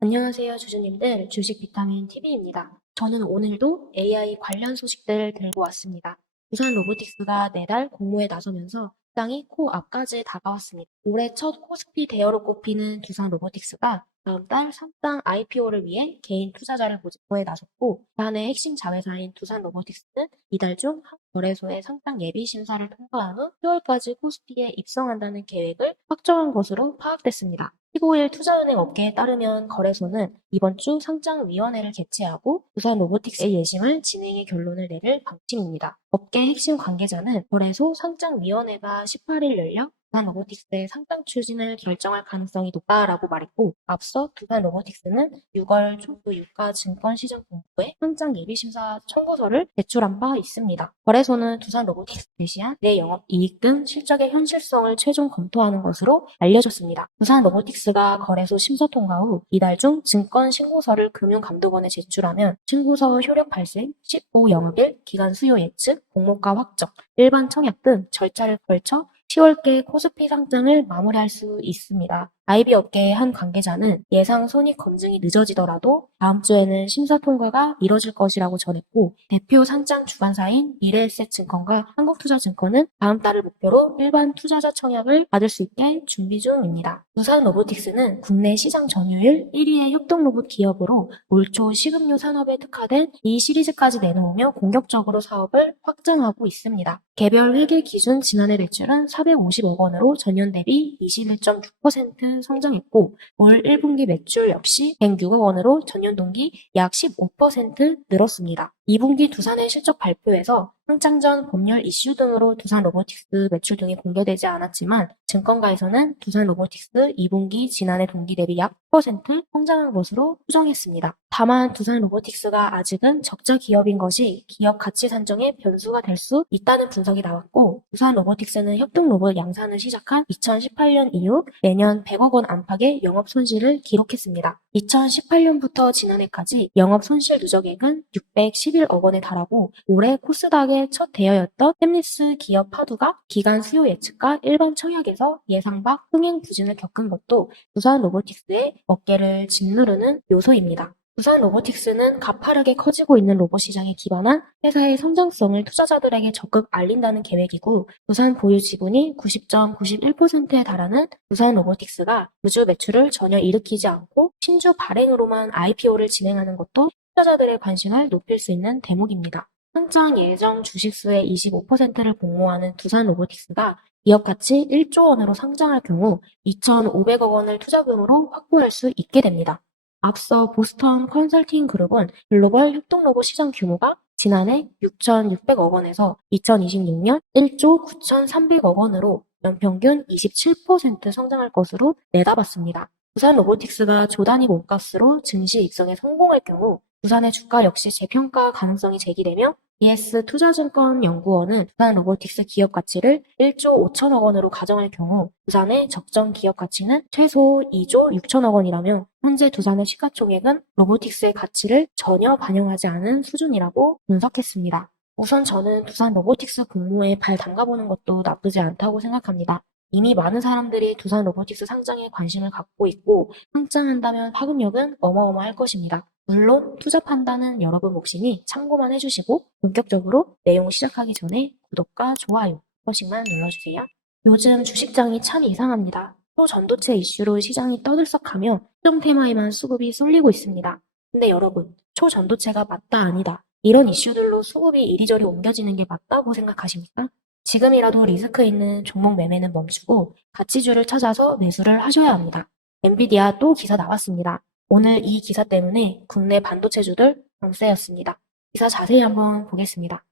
안녕하세요, 주주님들. 주식 비타민 TV입니다. 저는 오늘도 AI 관련 소식들 들고 왔습니다. 두산 로보틱스가 내달 공모에 나서면서 시장이 코앞까지 다가왔습니다. 올해 첫 코스피 대여로 꼽히는 두산 로보틱스가 다음 달 상장 IPO를 위해 개인 투자자를 모집에 나섰고, 단의 핵심 자회사인 두산 로보틱스는 이달 중한 거래소의 상장 예비 심사를 통과한 후 10월까지 코스피에 입성한다는 계획을 확정한 것으로 파악됐습니다. 15일 투자은행 업계에 따르면 거래소는 이번 주 상장위원회를 개최하고 두산 로보틱스의 예심을 진행해 결론을 내릴 방침입니다. 업계 핵심 관계자는 거래소 상장위원회가 18일 열려 두산 로보틱스의 상장 추진을 결정할 가능성이 높다라고 말했고 앞서 두산 로보틱스는 6월 초그 유가 증권시장 공부에 상장 예비심사 청구서를 제출한 바 있습니다. 거래소는 두산 로보틱스 제시한 내 영업 이익 등 실적의 현실성을 최종 검토하는 것으로 알려졌습니다. 두산 로보틱스가 거래소 심사 통과 후 이달 중 증권 신고서를 금융감독원에 제출하면 신고서 효력 발생, 15 영업일, 기간 수요 예측, 공모가 확정, 일반 청약 등 절차를 걸쳐 10월께 코스피 상장을 마무리할 수 있습니다. IB 업계의 한 관계자는 예상 손익 검증이 늦어지더라도 다음 주에는 심사 통과가 이뤄질 것이라고 전했고 대표 상장 주관사인 미래에셋증권과 한국투자증권은 다음 달을 목표로 일반 투자자 청약을 받을 수 있게 준비 중입니다. 두산 로보틱스는 국내 시장 점유율 1위의 협동 로봇 기업으로 올 초 식음료 산업에 특화된 이 시리즈까지 내놓으며 공격적으로 사업을 확장하고 있습니다. 개별 회계 기준 지난해 매출은 450억 원으로 전년 대비 21.6% 성장했고 올 1분기 매출 역시 106억 원으로 전년 동기 약 15% 늘었습니다. 2분기 두산의 실적 발표에서 상장 전 법률 이슈 등으로 두산 로보틱스 매출 등이 공개되지 않았지만 증권가에서는 두산 로보틱스 2분기 지난해 동기 대비 약 10% 성장한 것으로 추정했습니다. 다만 두산 로보틱스가 아직은 적자 기업인 것이 기업 가치 산정의 변수가 될 수 있다는 분석이 나왔고 두산 로보틱스는 협동 로봇 양산을 시작한 2018년 이후 매년 100억 원 안팎의 영업 손실을 기록했습니다. 2018년부터 지난해까지 영업 손실 누적액은 611억 원에 달하고 올해 코스닥의 첫 대여였던 햄리스 기업 파두가 기간 수요 예측과 일반 청약에서 예상 밖 흥행 부진을 겪은 것도 두산 로보틱스의 어깨를 짓누르는 요소입니다. 두산 로보틱스는 가파르게 커지고 있는 로봇 시장에 기반한 회사의 성장성을 투자자들에게 적극 알린다는 계획이고 두산 보유 지분이 90.91%에 달하는 두산 로보틱스가 우주 매출을 전혀 일으키지 않고 신주 발행으로만 IPO를 진행하는 것도 투자자들의 관심을 높일 수 있는 대목입니다. 상장 예정 주식수의 25%를 공모하는 두산 로보틱스가 기업 가치 1조 원으로 상장할 경우 2,500억 원을 투자금으로 확보할 수 있게 됩니다. 앞서 보스턴 컨설팅 그룹은 글로벌 협동 로봇 시장 규모가 지난해 6,600억 원에서 2026년 1조 9,300억 원으로 연평균 27% 성장할 것으로 내다봤습니다. 부산 로보틱스가 조단위 몸값으로 증시 입성에 성공할 경우 부산의 주가 역시 재평가 가능성이 제기되며 ES 투자증권 연구원은 부산 로보틱스 기업 가치를 1조 5천억 원으로 가정할 경우 부산의 적정 기업 가치는 최소 2조 6천억 원이라며 현재 두산의 시가총액은 로보틱스의 가치를 전혀 반영하지 않은 수준이라고 분석했습니다. 우선 저는 두산 로보틱스 공모에 발 담가보는 것도 나쁘지 않다고 생각합니다. 이미 많은 사람들이 두산 로보틱스 상장에 관심을 갖고 있고 상장한다면 파급력은 어마어마할 것입니다. 물론 투자 판단은 여러분 몫이니 참고만 해주시고 본격적으로 내용 시작하기 전에 구독과 좋아요 한 번씩만 눌러주세요. 요즘 주식장이 참 이상합니다. 또 전도체 이슈로 시장이 떠들썩하며 특정 테마에만 수급이 쏠리고 있습니다. 근데 여러분, 초전도체가 맞다 아니다. 이런 이슈들로 수급이 이리저리 옮겨지는 게 맞다고 생각하십니까? 지금이라도 리스크 있는 종목 매매는 멈추고 가치주를 찾아서 매수를 하셔야 합니다. 엔비디아 또 기사 나왔습니다. 오늘 이 기사 때문에 국내 반도체주들 강세였습니다. 기사 자세히 한번 보겠습니다.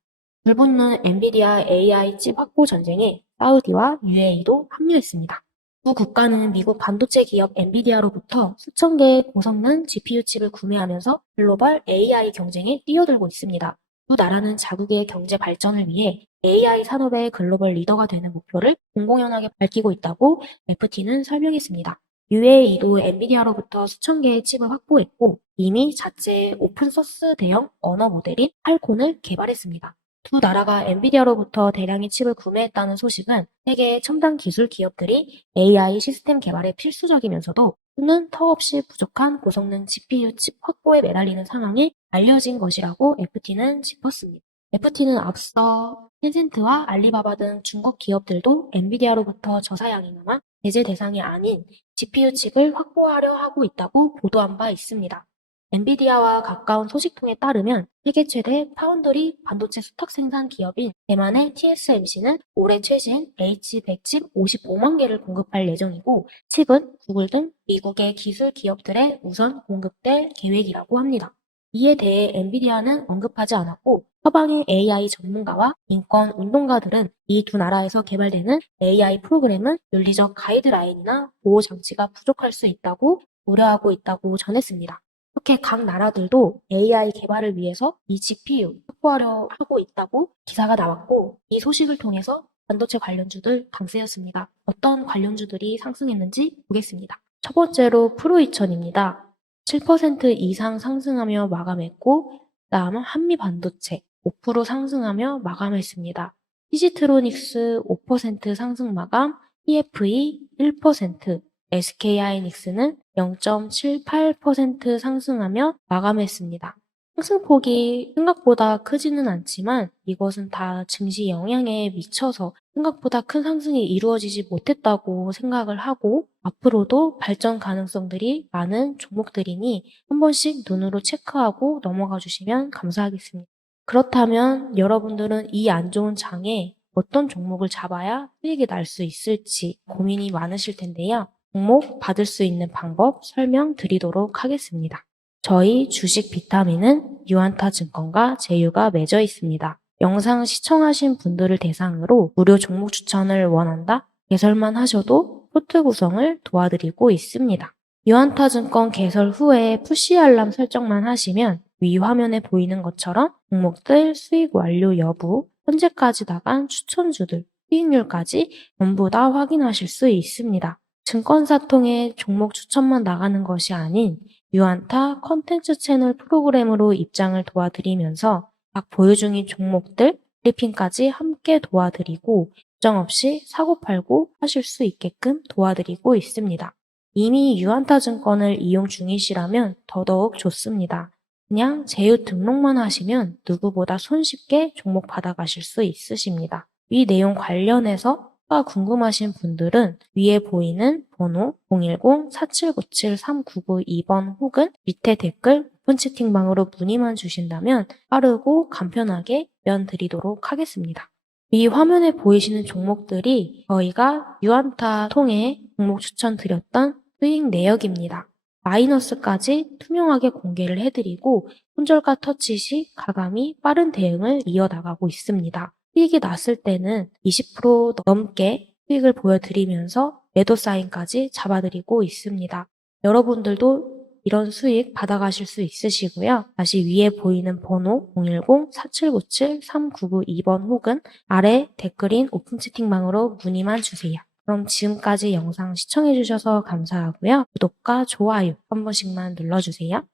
불붙는 엔비디아 AI 칩 확보 전쟁에 사우디와 UAE도 합류했습니다. 두 국가는 미국 반도체 기업 엔비디아로부터 수천 개의 고성능 GPU 칩을 구매하면서 글로벌 AI 경쟁에 뛰어들고 있습니다. 두 나라는 자국의 경제 발전을 위해 AI 산업의 글로벌 리더가 되는 목표를 공공연하게 밝히고 있다고 FT는 설명했습니다. UAE도 엔비디아로부터 수천 개의 칩을 확보했고 이미 자체 오픈소스 대형 언어 모델인 팔콘을 개발했습니다. 두 나라가 엔비디아로부터 대량의 칩을 구매했다는 소식은 세계의 첨단 기술 기업들이 AI 시스템 개발에 필수적이면서도 또는 턱없이 부족한 고성능 GPU 칩 확보에 매달리는 상황이 알려진 것이라고 FT는 짚었습니다. FT는 앞서 텐센트와 알리바바 등 중국 기업들도 엔비디아로부터 저사양이나마 제재 대상이 아닌 GPU 칩을 확보하려 하고 있다고 보도한 바 있습니다. 엔비디아와 가까운 소식통에 따르면 세계 최대 파운드리 반도체 수탁 생산 기업인 대만의 TSMC는 올해 최신 H100 칩 55만 개를 공급할 예정이고 칩은 구글 등 미국의 기술 기업들에 우선 공급될 계획이라고 합니다. 이에 대해 엔비디아는 언급하지 않았고 서방의 AI 전문가와 인권 운동가들은 이 두 나라에서 개발되는 AI 프로그램은 윤리적 가이드라인이나 보호 장치가 부족할 수 있다고 우려하고 있다고 전했습니다. 이렇게 각 나라들도 AI 개발을 위해서 이 GPU 확보하려 하고 있다고 기사가 나왔고 이 소식을 통해서 반도체 관련주들 강세였습니다. 어떤 관련주들이 상승했는지 보겠습니다. 첫 번째로 프로이천입니다. 7% 이상 상승하며 마감했고 다음 한미 반도체 5% 상승하며 마감했습니다. 히지트로닉스 5% 상승 마감, EFE 1%, SK하이닉스는 0.78% 상승하며 마감했습니다. 상승폭이 생각보다 크지는 않지만 이것은 다 증시 영향에 미쳐서 생각보다 큰 상승이 이루어지지 못했다고 생각을 하고 앞으로도 발전 가능성들이 많은 종목들이니 한 번씩 눈으로 체크하고 넘어가 주시면 감사하겠습니다. 그렇다면 여러분들은 이 안 좋은 장에 어떤 종목을 잡아야 수익이 날 수 있을지 고민이 많으실 텐데요. 종목 받을 수 있는 방법 설명드리도록 하겠습니다. 저희 주식 비타민은 유한타 증권과 제휴가 맺어 있습니다. 영상 시청하신 분들을 대상으로 무료 종목 추천을 원한다? 개설만 하셔도 포트 구성을 도와드리고 있습니다. 유한타 증권 개설 후에 푸시 알람 설정만 하시면 위 화면에 보이는 것처럼 종목들 수익 완료 여부, 현재까지 나간 추천주들, 수익률까지 전부 다 확인하실 수 있습니다. 증권사 통해 종목 추천만 나가는 것이 아닌 유한타 컨텐츠 채널 프로그램으로 입장을 도와드리면서 각 보유 중인 종목들 브리핑까지 함께 도와드리고 걱정 없이 사고 팔고 하실 수 있게끔 도와드리고 있습니다. 이미 유한타 증권을 이용 중이시라면 더더욱 좋습니다. 그냥 제휴 등록만 하시면 누구보다 손쉽게 종목 받아가실 수 있으십니다. 이 내용 관련해서 가 궁금하신 분들은 위에 보이는 번호 010-4797-3992번 혹은 밑에 댓글 오픈 채팅방으로 문의만 주신다면 빠르고 간편하게 면 드리도록 하겠습니다. 이 화면에 보이시는 종목들이 저희가 유한타 통해 종목 추천 드렸던 수익 내역입니다. 마이너스까지 투명하게 공개를 해드리고 손절가 터치 시 가감히 빠른 대응을 이어나가고 있습니다. 수익이 났을 때는 20% 넘게 수익을 보여드리면서 매도 사인까지 잡아드리고 있습니다. 여러분들도 이런 수익 받아가실 수 있으시고요. 다시 위에 보이는 번호 010-4797-3992번 혹은 아래 댓글인 오픈 채팅방으로 문의만 주세요. 그럼 지금까지 영상 시청해주셔서 감사하고요. 구독과 좋아요 한 번씩만 눌러주세요.